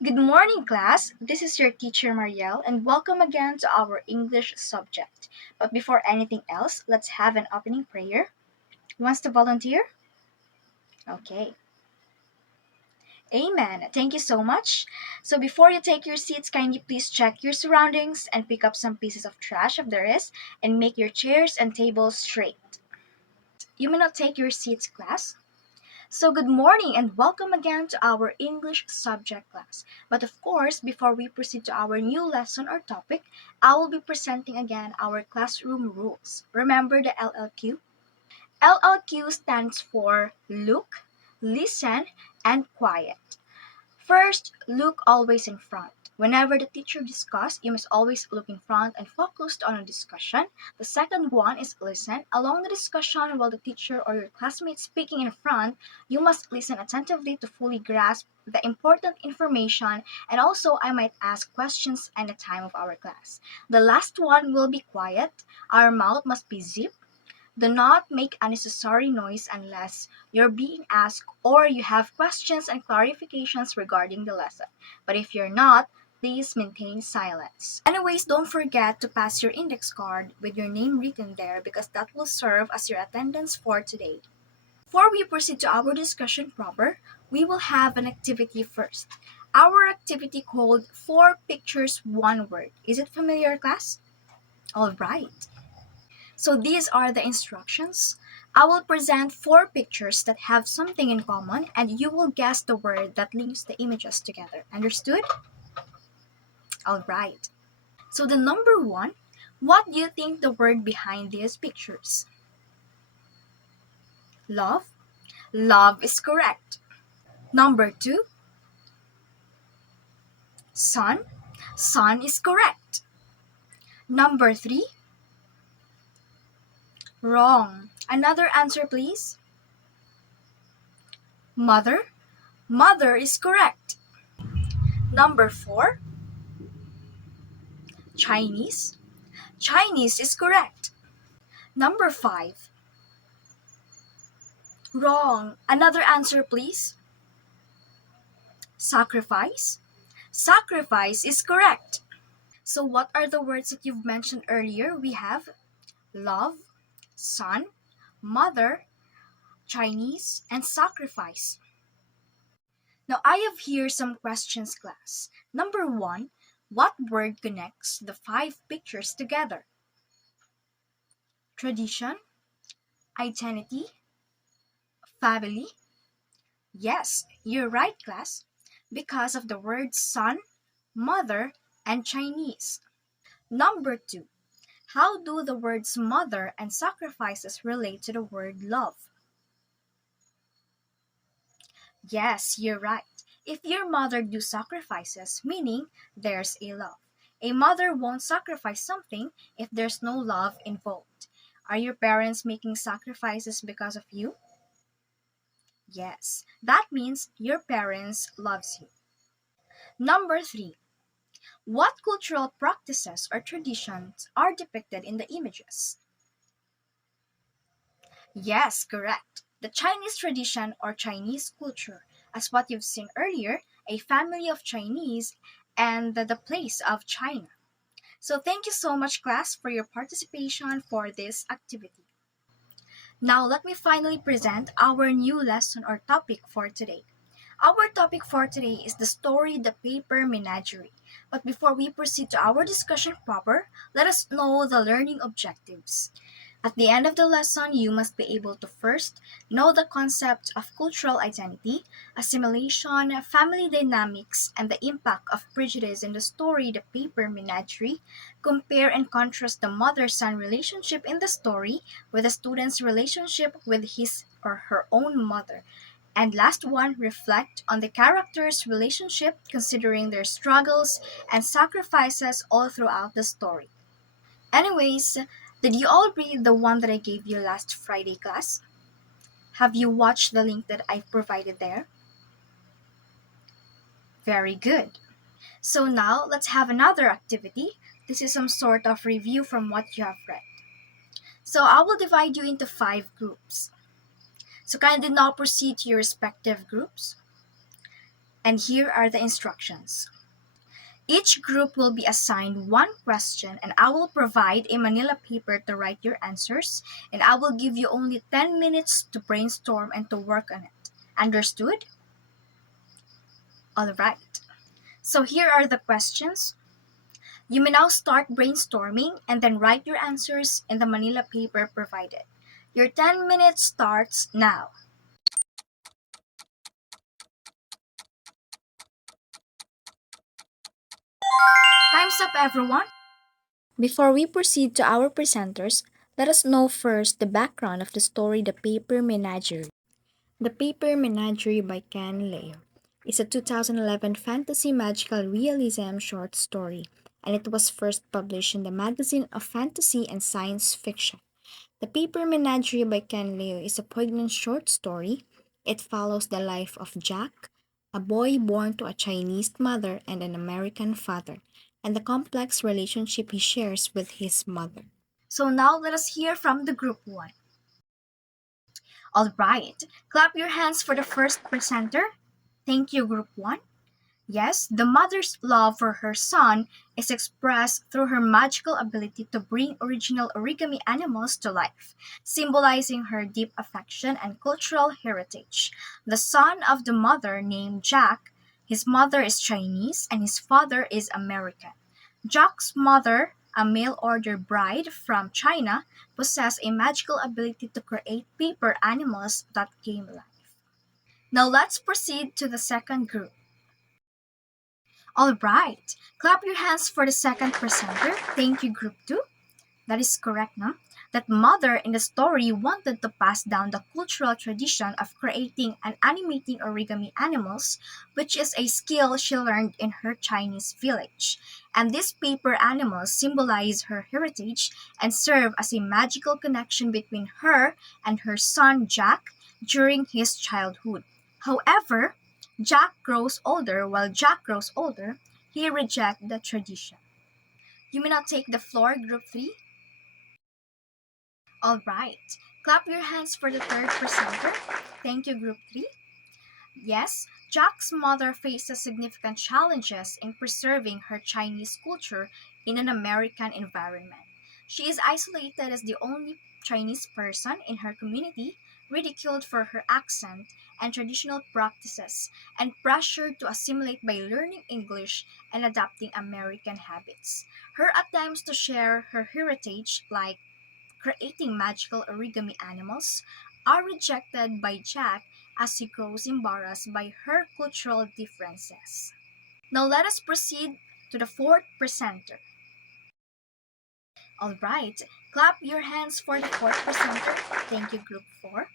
Good morning, class. This is your teacher Marielle, and welcome again to our English subject. But before anything else, let's have an opening prayer. Who wants to volunteer? Okay. Amen. Thank you so much. So before you take your seats, kindly please check your surroundings and pick up some pieces of trash if there is, and make your chairs and tables straight. You may not take your seats, class. So, good morning and welcome again to our English subject class. But of course, before we proceed to our new lesson or topic, I will be presenting again our classroom rules. Remember the LLQ? LLQ stands for look, listen, and quiet. First, look always in front. Whenever the teacher discusses, you must always look in front and focus on a discussion. The second one is listen. Along the discussion while the teacher or your classmate speaking in front, you must listen attentively to fully grasp the important information, and also I might ask questions at the time of our class. The last one will be quiet. Our mouth must be zipped. Do not make unnecessary noise unless you're being asked or you have questions and clarifications regarding the lesson. But if you're not, please maintain silence. Anyways, don't forget to pass your index card with your name written there because that will serve as your attendance for today. Before we proceed to our discussion proper, we will have an activity first. Our activity called Four Pictures, One Word. Is it familiar, class? All right. So these are the instructions. I will present four pictures that have something in common and you will guess the word that links the images together. Understood? Alright. So the number one, what do you think the word behind these pictures? Love? Love is correct. Number two, sun? Sun is correct. Number three, wrong. Another answer please. Mother? Mother is correct. Number four, Chinese? Chinese is correct. Number five. Wrong. Another answer, please. Sacrifice. Sacrifice is correct. So, what are the words that you've mentioned earlier? We have love, son, mother, Chinese, and sacrifice. Now, I have here some questions, class. Number one, what word connects the five pictures together? Tradition, identity, family. Yes, you're right, class. Because of the words son, mother, and Chinese. Number two, how do the words mother and sacrifices relate to the word love? Yes, you're right. If your mother do sacrifices, meaning there's a love. A mother won't sacrifice something if there's no love involved. Are your parents making sacrifices because of you? Yes, that means your parents loves you. Number three, what cultural practices or traditions are depicted in the images? Yes, correct. The Chinese tradition or Chinese culture, as what you've seen earlier, a family of Chinese and the place of China. So thank you so much, class, for your participation for this activity. Now let me finally present our new lesson or topic for today. Our topic for today is the story The Paper Menagerie. But before we proceed to our discussion proper, let us know the learning objectives. At the end of the lesson, you must be able to first know the concept of cultural identity, assimilation, family dynamics, and the impact of prejudice in the story The Paper Menagerie. Compare and contrast the mother-son relationship in the story with the student's relationship with his or her own mother. And last one, reflect on the characters' relationship considering their struggles and sacrifices all throughout the story. Anyways, did you all read the one that I gave you last Friday, class? Have you watched the link that I've provided there? Very good. So now let's have another activity. This is some sort of review from what you have read. So I will divide you into five groups. So kindly now proceed to your respective groups. And here are the instructions. Each group will be assigned one question, and I will provide a manila paper to write your answers, and I will give you only 10 minutes to brainstorm and to work on it. Understood? All right. So here are the questions. You may now start brainstorming and then write your answers in the manila paper provided. Your 10 minutes starts now. Time's up, everyone. Before we proceed to our presenters, let us know first the background of the story The Paper Menagerie. The Paper Menagerie by Ken Leo is a 2011 fantasy magical realism short story, and it was first published in the Magazine of Fantasy and Science Fiction. The Paper Menagerie by Ken Leo is a poignant short story. It follows the life of Jack, a boy born to a Chinese mother and an American father, and the complex relationship he shares with his mother. So now let us hear from the group one. All right, clap your hands for the first presenter. Thank you, group one. Yes, the mother's love for her son is expressed through her magical ability to bring original origami animals to life, symbolizing her deep affection and cultural heritage. The son of the mother, named Jack, his mother is Chinese and his father is American. Jack's mother, a mail order bride from China, possessed a magical ability to create paper animals that came alive. Now let's proceed to the second group. All right. Clap your hands for the second presenter. Thank you, Group 2. That is correct, no? That mother in the story wanted to pass down the cultural tradition of creating and animating origami animals, which is a skill she learned in her Chinese village. And these paper animals symbolize her heritage and serve as a magical connection between her and her son Jack during his childhood. However, while Jack grows older, he rejects the tradition. You may not take the floor, Group 3. All right. Clap your hands for the third presenter. Thank you, Group 3. Yes, Jack's mother faces significant challenges in preserving her Chinese culture in an American environment. She is isolated as the only Chinese person in her community, ridiculed for her accent and traditional practices, and pressured to assimilate by learning English and adopting American habits. Her attempts to share her heritage, like creating magical origami animals, are rejected by Jack as he grows embarrassed by her cultural differences. Now let us proceed to the fourth presenter. Alright, clap your hands for the fourth presenter. Thank you, Group 4.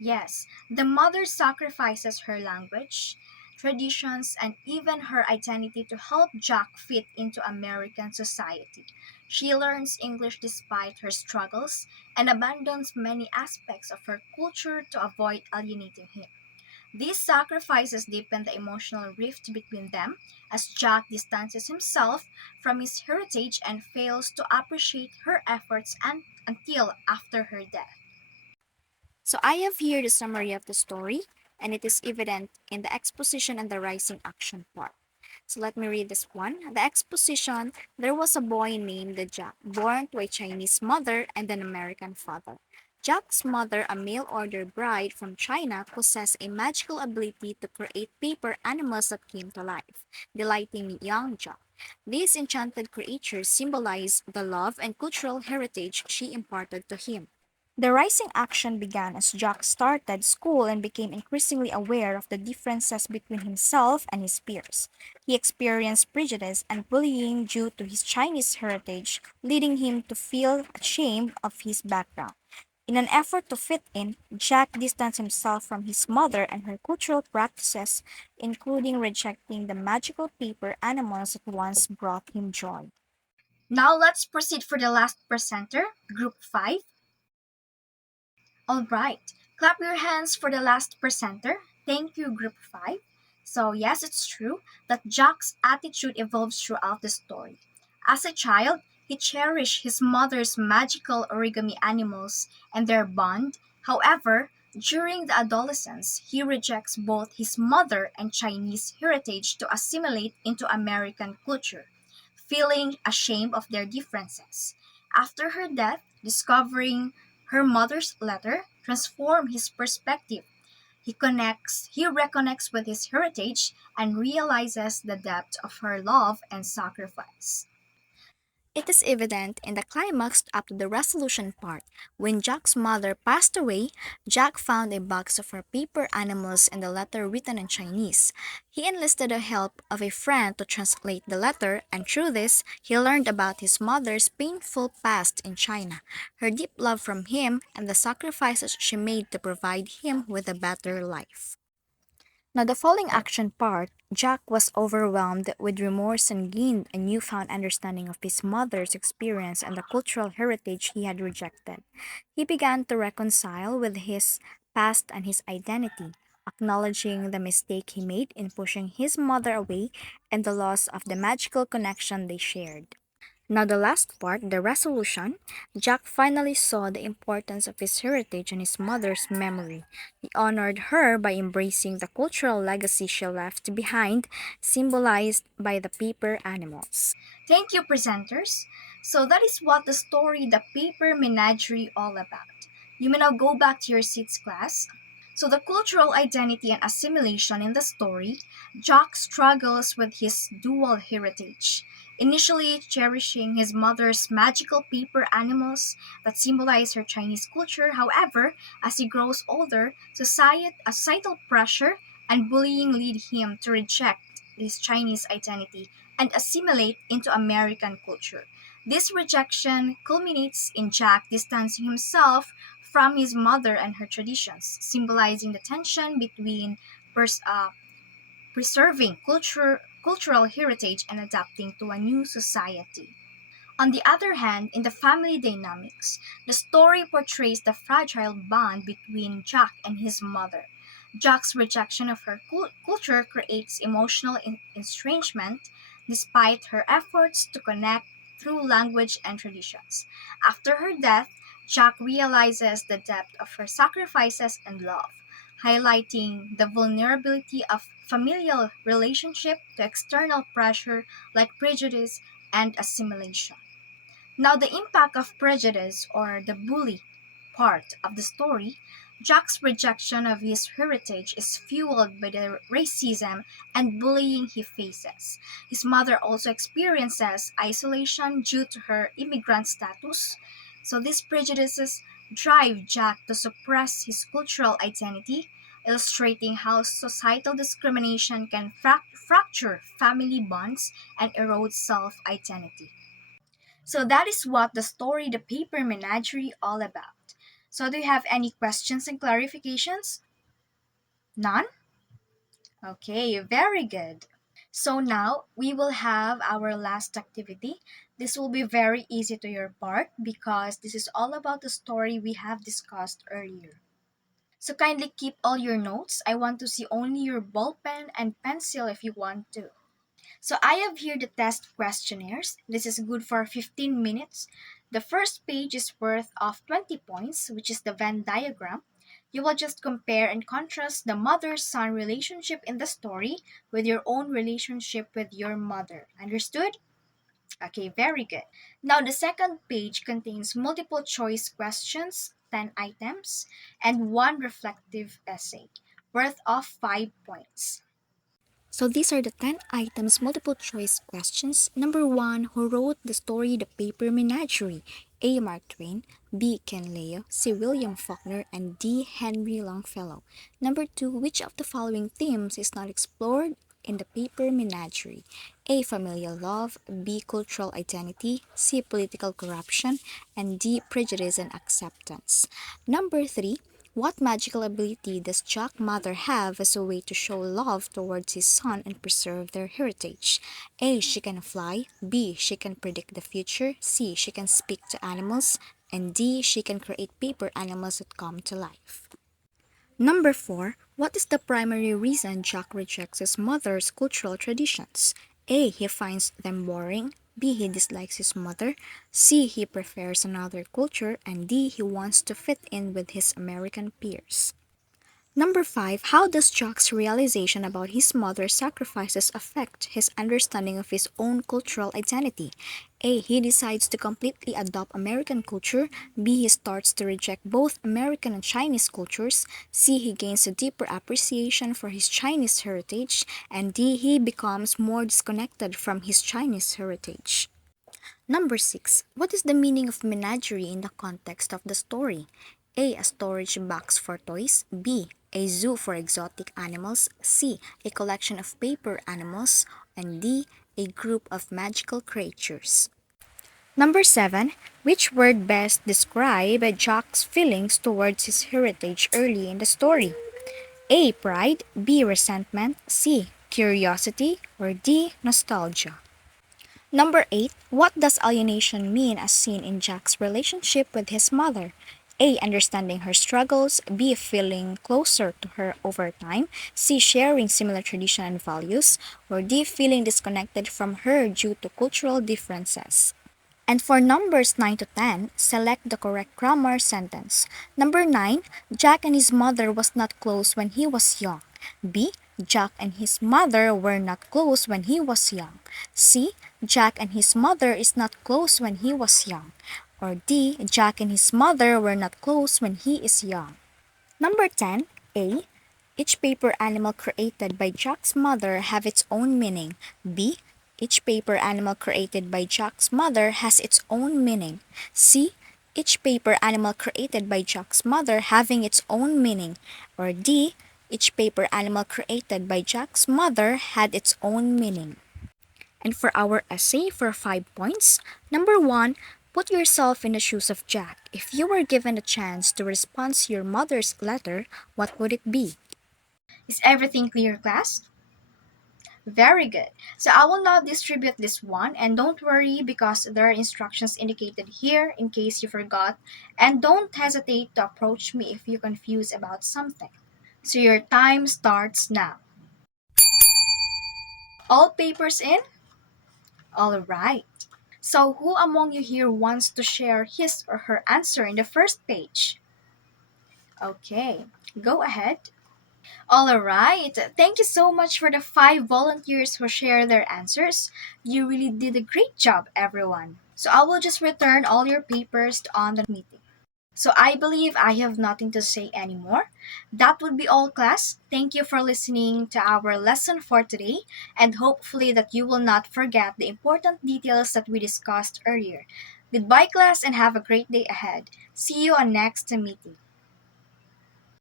Yes, the mother sacrifices her language, traditions, and even her identity to help Jack fit into American society. She learns English despite her struggles and abandons many aspects of her culture to avoid alienating him. These sacrifices deepen the emotional rift between them as Jack distances himself from his heritage and fails to appreciate her efforts until after her death. So I have here the summary of the story, and it is evident in the exposition and the rising action part. So let me read this one. The exposition: there was a boy named Jack, born to a Chinese mother and an American father. Jack's mother, a mail order bride from China, possessed a magical ability to create paper animals that came to life, delighting young Jack. These enchanted creatures symbolize the love and cultural heritage she imparted to him. The rising action began as Jack started school and became increasingly aware of the differences between himself and his peers. He experienced prejudice and bullying due to his Chinese heritage, leading him to feel ashamed of his background. In an effort to fit in, Jack distanced himself from his mother and her cultural practices, including rejecting the magical paper animals that once brought him joy. Now let's proceed for the last presenter, Group 5. All right. Clap your hands for the last presenter. Thank you, Group 5. So, yes, it's true that Jack's attitude evolves throughout the story. As a child, he cherished his mother's magical origami animals and their bond. However, During the adolescence, he rejects both his mother and Chinese heritage to assimilate into American culture, feeling ashamed of their differences. After her death, discovering her mother's letter transformed his perspective. He reconnects with his heritage and realizes the depth of her love and sacrifice. It is evident in the climax up to the resolution part. When Jack's mother passed away, Jack found a box of her paper animals and the letter written in Chinese. He enlisted the help of a friend to translate the letter, and through this, he learned about his mother's painful past in China, her deep love from him, and the sacrifices she made to provide him with a better life. Now, the following action part, Jack was overwhelmed with remorse and gained a newfound understanding of his mother's experience and the cultural heritage he had rejected. He began to reconcile with his past and his identity, acknowledging the mistake he made in pushing his mother away and the loss of the magical connection they shared. Now, the last part, the resolution, Jack finally saw the importance of his heritage and his mother's memory. He honored her by embracing the cultural legacy she left behind, symbolized by the paper animals. Thank you, presenters. So, that is what the story The Paper Menagerie all about. You may now go back to your seats, class. So, the cultural identity and assimilation in the story, Jack struggles with his dual heritage. Initially cherishing his mother's magical paper animals that symbolize her Chinese culture, however, as he grows older, societal pressure and bullying lead him to reject his Chinese identity and assimilate into American culture. This rejection culminates in Jack distancing himself from his mother and her traditions, symbolizing the tension between pers- uh, preserving cultural heritage and adapting to a new society. On the other hand, in the family dynamics, the story portrays the fragile bond between Jack and his mother. Jack's rejection of her culture creates emotional estrangement despite her efforts to connect through language and traditions. After her death, Jack realizes the depth of her sacrifices and love, highlighting the vulnerability of familial relationship to external pressure like prejudice and assimilation. Now, the impact of prejudice or the bully part of the story, Jack's rejection of his heritage is fueled by the racism and bullying he faces. His mother also experiences isolation due to her immigrant status. So, these prejudices drive Jack to suppress his cultural identity, illustrating how societal discrimination can fracture family bonds and erode self identity. So that is what the story The Paper Menagerie all about. So do you have any questions and clarifications? None? Okay, very good. So now we will have our last activity. This will be very easy to your part because this is all about the story we have discussed earlier. So kindly keep all your notes. I want to see only your ball pen and pencil if you want to. So I have here the test questionnaires. This is good for 15 minutes. The first page is worth of 20 points, which is the Venn diagram. You will just compare and contrast the mother-son relationship in the story with your own relationship with your mother. Understood? Okay, very good. Now the second page contains multiple choice questions, 10 items, and one reflective essay, worth of 5 points. So these are the 10 items multiple choice questions. Number 1, who wrote the story The Paper Menagerie? A. Mark Twain, B. Ken Liu, C. William Faulkner, and D. Henry Longfellow. Number 2, which of the following themes is not explored in The Paper Menagerie? A. Familial love, B. Cultural identity, C. Political corruption, and D. Prejudice and acceptance. Number 3, what magical ability does Jack Mather have as a way to show love towards his son and preserve their heritage? A. She can fly. B. She can predict the future. C. She can speak to animals. And D. She can create paper animals that come to life. Number 4. What is the primary reason Jack rejects his mother's cultural traditions? A. He finds them boring. B. He dislikes his mother. C. He prefers another culture. And D. He wants to fit in with his American peers. Number 5. How does Jack's realization about his mother's sacrifices affect his understanding of his own cultural identity? A. He decides to completely adopt American culture. B. He starts to reject both American and Chinese cultures. C. He gains a deeper appreciation for his Chinese heritage. And D. He becomes more disconnected from his Chinese heritage. Number 6. What is the meaning of menagerie in the context of the story? A. A storage box for toys. B. A zoo for exotic animals. C. A collection of paper animals. And D. A group of magical creatures. Number 7. Which word best describe Jack's feelings towards his heritage early in the story? A. Pride. B. Resentment. C. Curiosity. Or D. Nostalgia. Number 8. What does alienation mean as seen in Jack's relationship with his mother? A. Understanding her struggles. B. Feeling closer to her over time. C. Sharing similar tradition and values. Or D. Feeling disconnected from her due to cultural differences. And for numbers 9 to 10, select the correct grammar sentence. Number 9, Jack and his mother was not close when he was young. B, Jack and his mother were not close when he was young. C, Jack and his mother is not close when he was young. Or D, Jack and his mother were not close when he is young. Number 10, A, each paper animal created by Jack's mother have its own meaning. B, each paper animal created by Jack's mother has its own meaning. C, each paper animal created by Jack's mother having its own meaning. Or D, each paper animal created by Jack's mother had its own meaning. And for our essay for 5 points, number 1, put yourself in the shoes of Jack. If you were given a chance to respond to your mother's letter, what would it be? Is everything clear, class? Very good. So I will now distribute this one, and don't worry because there are instructions indicated here in case you forgot, and don't hesitate to approach me if you're confused about something. So your time starts now. All papers in? All right. So who among you here wants to share his or her answer in the first page? Okay, go ahead. All right. Thank you so much for the 5 volunteers who shared their answers. You really did a great job, everyone. So I will just return all your papers on the meeting. So I believe I have nothing to say anymore. That would be all, class. Thank you for listening to our lesson for today, and hopefully that you will not forget the important details that we discussed earlier. Goodbye, class, and have a great day ahead. See you on next meeting.